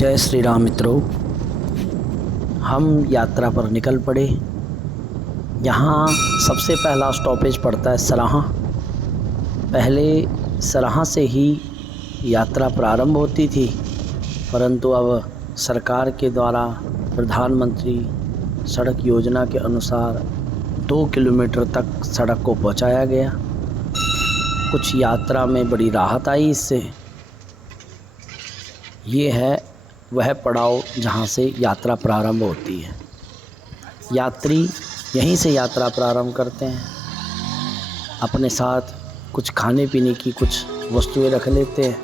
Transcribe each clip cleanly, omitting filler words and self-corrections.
जय श्री राम मित्रों, हम यात्रा पर निकल पड़े। यहाँ सबसे पहला स्टॉपेज पड़ता है सराहां। पहले सराहां से ही यात्रा प्रारंभ होती थी, परंतु अब सरकार के द्वारा प्रधानमंत्री सड़क योजना के अनुसार 2 किलोमीटर तक सड़क को पहुँचाया गया। कुछ यात्रा में बड़ी राहत आई इससे। ये है वह पड़ाव जहाँ से यात्रा प्रारंभ होती है। यात्री यहीं से यात्रा प्रारंभ करते हैं। अपने साथ कुछ खाने पीने की कुछ वस्तुएं रख लेते हैं,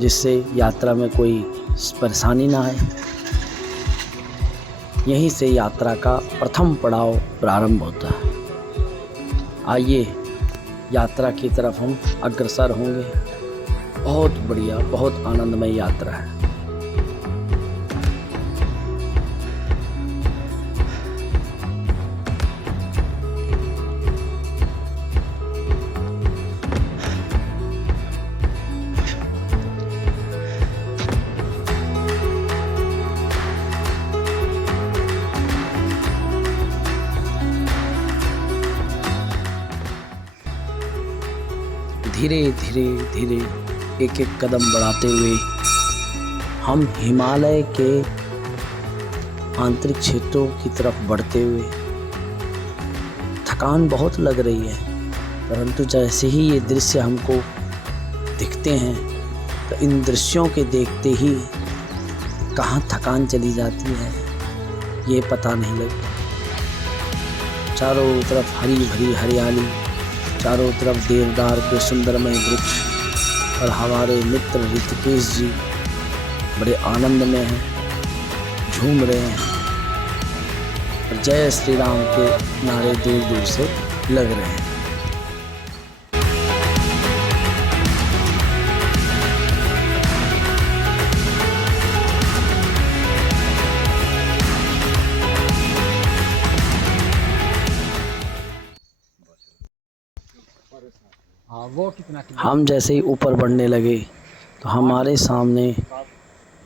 जिससे यात्रा में कोई परेशानी ना आए। यहीं से यात्रा का प्रथम पड़ाव प्रारंभ होता है। आइए यात्रा की तरफ हम अग्रसर होंगे। बहुत बढ़िया, बहुत आनंदमय यात्रा है। धीरे धीरे धीरे एक एक कदम बढ़ाते हुए हम हिमालय के आंतरिक क्षेत्रों की तरफ बढ़ते हुए, थकान बहुत लग रही है, परंतु जैसे ही ये दृश्य हमको दिखते हैं तो इन दृश्यों के देखते ही कहाँ थकान चली जाती है ये पता नहीं लगता। चारों तरफ हरी भरी हरियाली, चारों तरफ देवदार के सुंदरमय वृक्ष, और हमारे मित्र ऋषिकेश जी बड़े आनंद में हैं, झूम रहे हैं और जय श्री राम के नारे दूर दूर से लग रहे हैं। हम जैसे ही ऊपर बढ़ने लगे तो हमारे सामने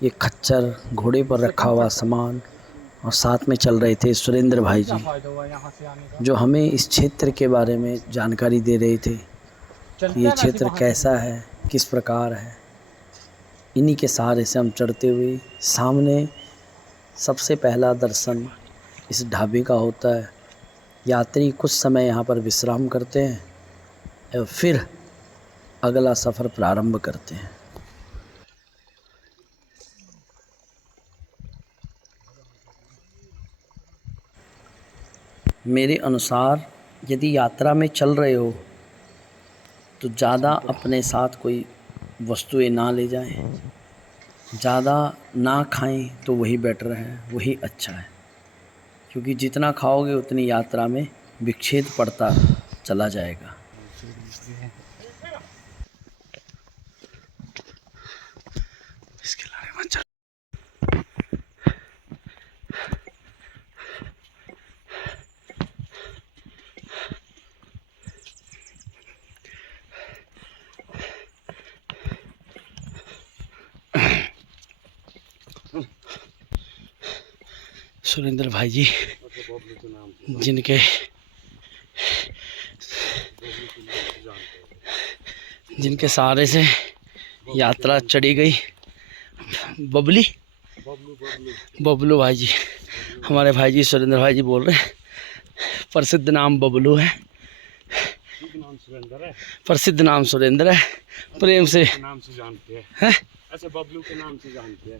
ये खच्चर, घोड़े पर रखा हुआ सामान, और साथ में चल रहे थे सुरेंद्र भाई जी, जो हमें इस क्षेत्र के बारे में जानकारी दे रहे थे कि ये क्षेत्र कैसा है, किस प्रकार है। इन्हीं के सहारे से हम चढ़ते हुए सामने सबसे पहला दर्शन इस ढाबे का होता है। यात्री कुछ समय यहाँ पर विश्राम करते हैं और फिर अगला सफ़र प्रारंभ करते हैं। मेरे अनुसार यदि यात्रा में चल रहे हो तो ज़्यादा अपने साथ कोई वस्तुएं ना ले जाएं, ज़्यादा ना खाएं तो वही बेटर है, वही अच्छा है। क्योंकि जितना खाओगे उतनी यात्रा में विक्षेप पड़ता चला जाएगा। सुरेंद्र भाई जी, जिनके सहारे से यात्रा चढ़ी गई। बबलू भाई जी, हमारे भाई जी सुरेंद्र भाई जी बोल रहे हैं। प्रसिद्ध नाम बबलू है, प्रसिद्ध नाम सुरेंद्र है, प्रेम से नाम से जानते हैं। अच्छा, बबलू के नाम से जानते हैं।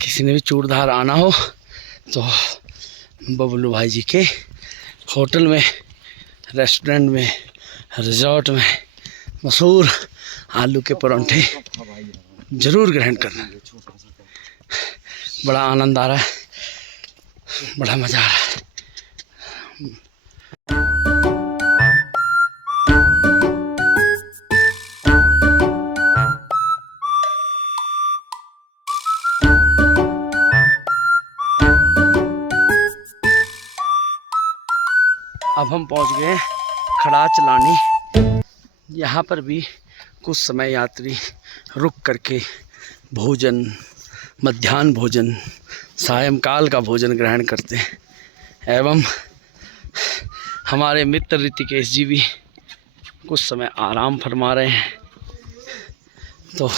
किसी ने भी चूड़धार आना हो तो बबलू भाई जी के होटल में, रेस्टोरेंट में, रिजॉर्ट में मशहूर आलू के परांठे ज़रूर ग्रहण करना। बड़ा आनंद आ रहा है, बड़ा मज़ा आ रहा है। अब हम पहुंच गए खड़ा चलानी। यहाँ पर भी कुछ समय यात्री रुक करके भोजन, मध्याह्न भोजन, सायंकाल का भोजन ग्रहण करते हैं। एवं हमारे मित्र ऋतिकेश जी भी कुछ समय आराम फरमा रहे हैं। तो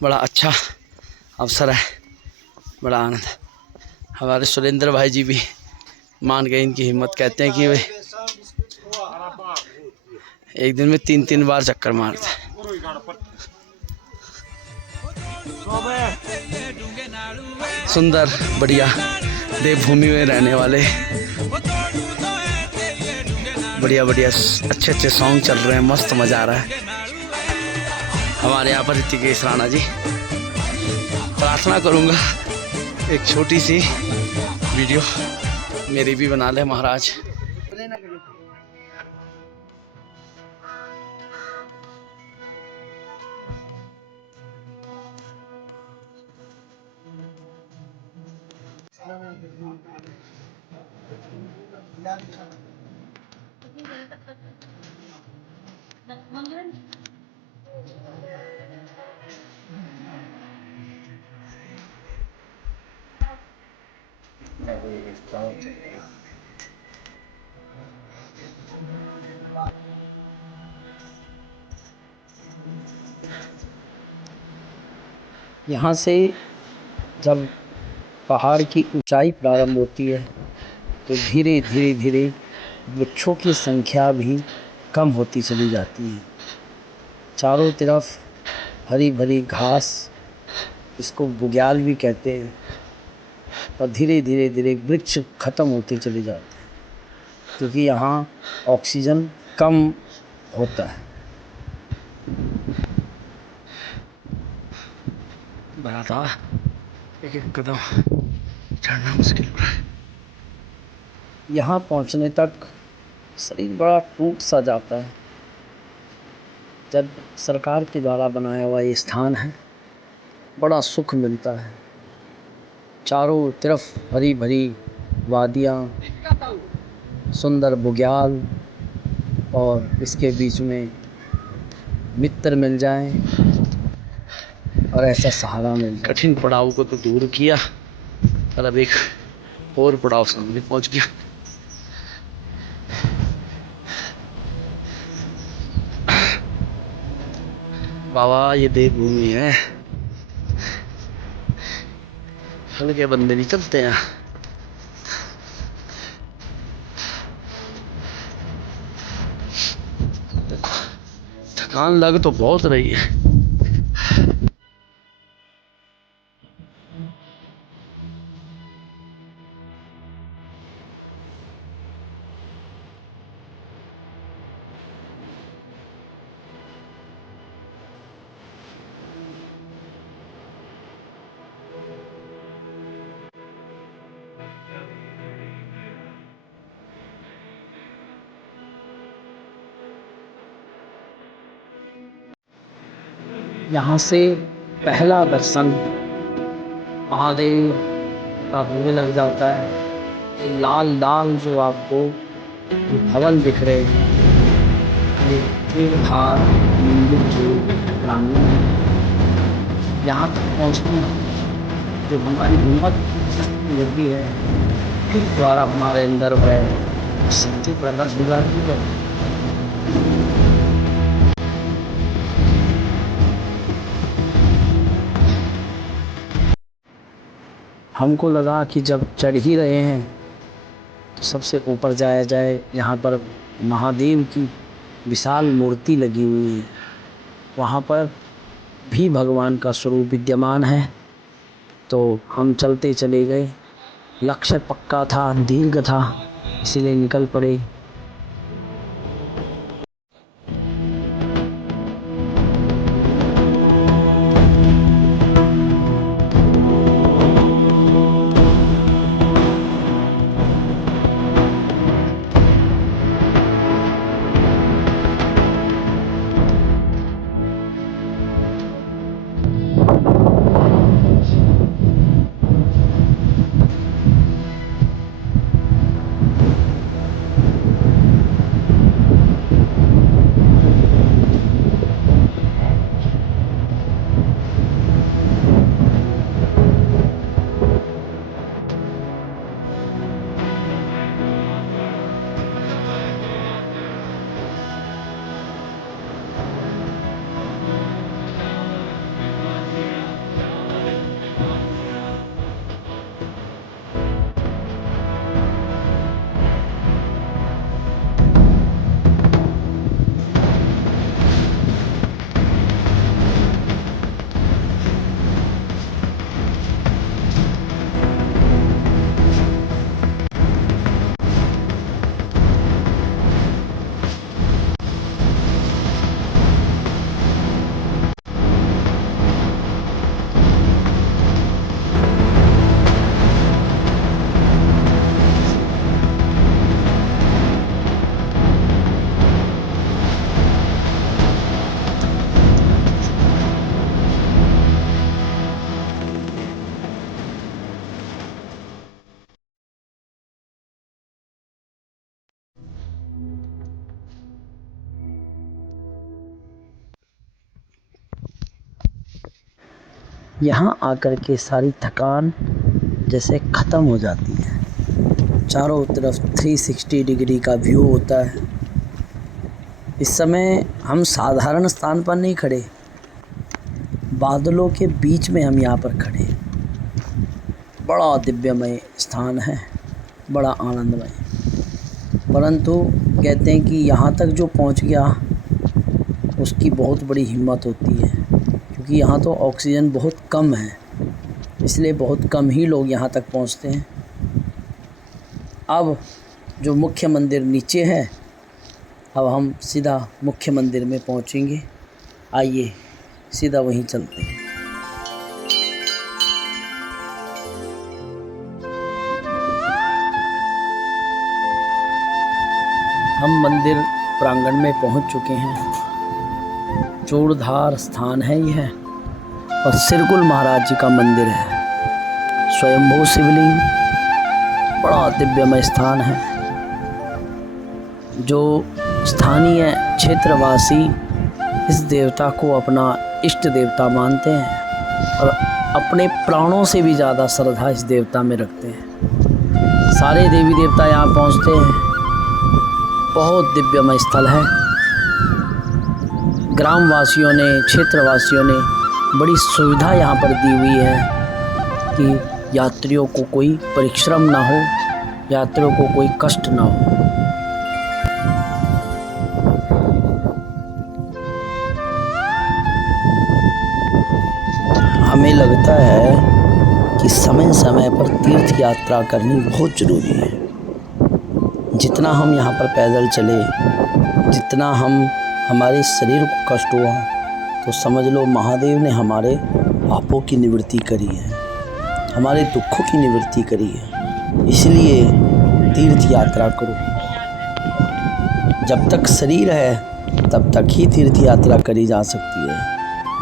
बड़ा अच्छा अवसर है, बड़ा आनंद। हमारे सुरेंद्र भाई जी भी मान गए इनकी हिम्मत। कहते हैं कि वे एक दिन में 3-3 बार चक्कर मारते हैं। सुंदर बढ़िया देवभूमि में रहने वाले बढ़िया बढ़िया अच्छे अच्छे सॉन्ग चल रहे हैं, मस्त मज़ा आ रहा है। हमारे यहाँ पर ऋतिकेश राणा जी, प्रार्थना करूँगा एक छोटी सी वीडियो मेरी भी बना ले महाराज। यहाँ से जब पहाड़ की ऊंचाई प्रारंभ होती है तो धीरे धीरे धीरे वृक्षों की संख्या भी कम होती चली जाती है। चारों तरफ हरी भरी घास, इसको बुग्याल भी कहते हैं, और धीरे धीरे धीरे वृक्ष खत्म होते चले जाते हैं क्योंकि यहाँ ऑक्सीजन कम होता है। बड़ा था, एक एक कदम चढ़ना मुश्किल हो रहा है। यहाँ पहुँचने तक शरीर बड़ा टूट सा जाता है। जब सरकार के द्वारा बनाया हुआ ये स्थान है, बड़ा सुख मिलता है। चारों तरफ हरी भरी वादियाँ, सुंदर बुग्याल, और इसके बीच में मित्र मिल जाएं और ऐसा सहारा मिल जाए। कठिन पड़ाव को तो दूर किया और अब एक और पड़ाव सामने पहुंच गया। बाबा ये देवभूमि है, हल्के बंदे नहीं चलते हैं। थकान लग तो बहुत रही है। यहाँ से पहला दर्शन महादेव का होने लग जाता है। लाल लाल जो आपको भवन दिख रहे हैं, ये हार मंदिर जो प्रांगण है, यहाँ तक पहुँचने जो हमारी हिम्मत लगी है, फिर द्वारा हमारे अंदर है शक्ति पैदा हो जाती है। हमको लगा कि जब चढ़ ही रहे हैं तो सबसे ऊपर जाया जाए। यहाँ पर महादेव की विशाल मूर्ति लगी हुई है, वहाँ पर भी भगवान का स्वरूप विद्यमान है। तो हम चलते चले गए। लक्ष्य पक्का था, दीर्घ था, इसीलिए निकल पड़े। यहाँ आकर के सारी थकान जैसे ख़त्म हो जाती है। चारों तरफ 360 डिग्री का व्यू होता है। इस समय हम साधारण स्थान पर नहीं खड़े, बादलों के बीच में हम यहाँ पर खड़े। बड़ा दिव्यमय स्थान है, बड़ा आनंदमय। परंतु कहते हैं कि यहाँ तक जो पहुँच गया उसकी बहुत बड़ी हिम्मत होती है, क्योंकि यहाँ तो ऑक्सीजन बहुत कम है, इसलिए बहुत कम ही लोग यहाँ तक पहुँचते हैं। अब जो मुख्य मंदिर नीचे है, अब हम सीधा मुख्य मंदिर में पहुँचेंगे। आइए सीधा वहीं चलते हैं। हम मंदिर प्रांगण में पहुँच चुके हैं। चूड़धार स्थान है यह, और सिरकुल महाराज जी का मंदिर है। स्वयंभू शिवलिंग, बड़ा दिव्यमय स्थान है। जो स्थानीय क्षेत्रवासी इस देवता को अपना इष्ट देवता मानते हैं और अपने प्राणों से भी ज़्यादा श्रद्धा इस देवता में रखते हैं। सारे देवी देवता यहाँ पहुँचते हैं। बहुत दिव्यमय स्थल है। ग्रामवासियों ने, क्षेत्रवासियों ने बड़ी सुविधा यहाँ पर दी हुई है कि यात्रियों को कोई परिश्रम ना हो, यात्रियों को कोई कष्ट ना हो। हमें लगता है कि समय समय पर तीर्थ यात्रा करनी बहुत ज़रूरी है। जितना हम यहाँ पर पैदल चले, जितना हमारे शरीर को कष्ट हुआ, तो समझ लो महादेव ने हमारे पापों की निवृत्ति करी है, हमारे दुखों की निवृत्ति करी है। इसलिए तीर्थ यात्रा करो। जब तक शरीर है तब तक ही तीर्थ यात्रा करी जा सकती है।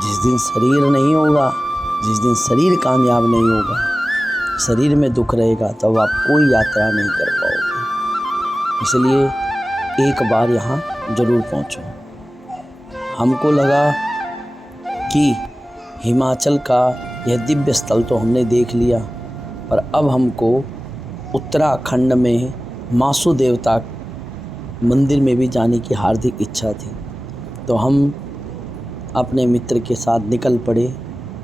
जिस दिन शरीर नहीं होगा, जिस दिन शरीर कामयाब नहीं होगा, शरीर में दुख रहेगा, तब आप कोई यात्रा नहीं कर पाओगे। इसलिए एक बार यहाँ ज़रूर पहुँचो। हमको लगा कि हिमाचल का यह दिव्य स्थल तो हमने देख लिया, पर अब हमको उत्तराखंड में मासू देवता मंदिर में भी जाने की हार्दिक इच्छा थी। तो हम अपने मित्र के साथ निकल पड़े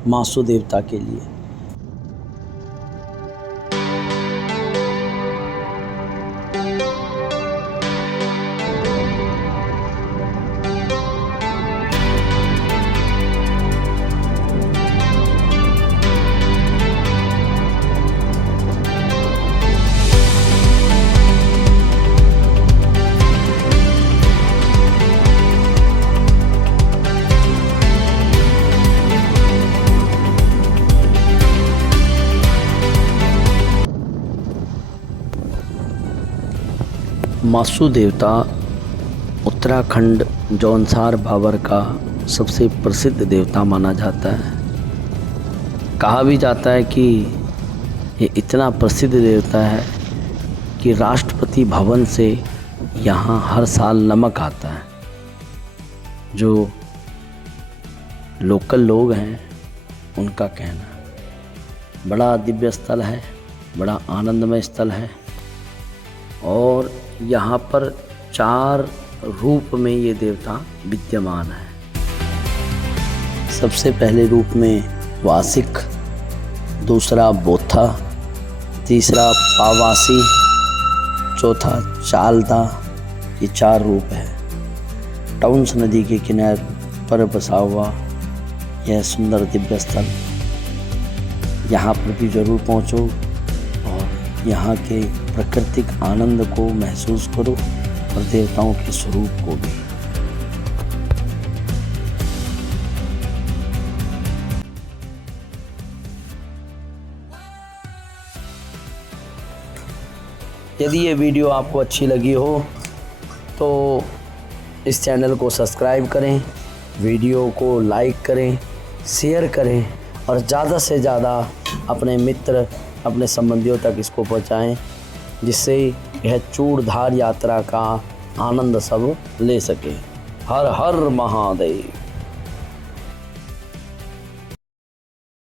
मासू देवता के लिए। मासू देवता उत्तराखंड जौनसार भाबर का सबसे प्रसिद्ध देवता माना जाता है। कहा भी जाता है कि ये इतना प्रसिद्ध देवता है कि राष्ट्रपति भवन से यहाँ हर साल नमक आता है। जो लोकल लोग हैं उनका कहना। बड़ा दिव्य स्थल है, बड़ा आनंदमय स्थल है, और यहाँ पर 4 रूप में ये देवता विद्यमान है। सबसे पहले रूप में वासिक, दूसरा बोथा, तीसरा पावासी, चौथा चालदा। ये 4 रूप है। टाउन्स नदी के किनारे पर बसा हुआ यह सुंदर दिव्य स्थल, यहाँ पर भी ज़रूर पहुँचो और यहाँ के प्राकृतिक आनंद को महसूस करो और देवताओं के स्वरूप को भी। यदि ये वीडियो आपको अच्छी लगी हो तो इस चैनल को सब्सक्राइब करें, वीडियो को लाइक करें, शेयर करें और ज़्यादा से ज़्यादा अपने मित्र, अपने संबंधियों तक इसको पहुंचाएं, जिससे यह चूड़धार यात्रा का आनंद सब ले सके। हर हर महादेव।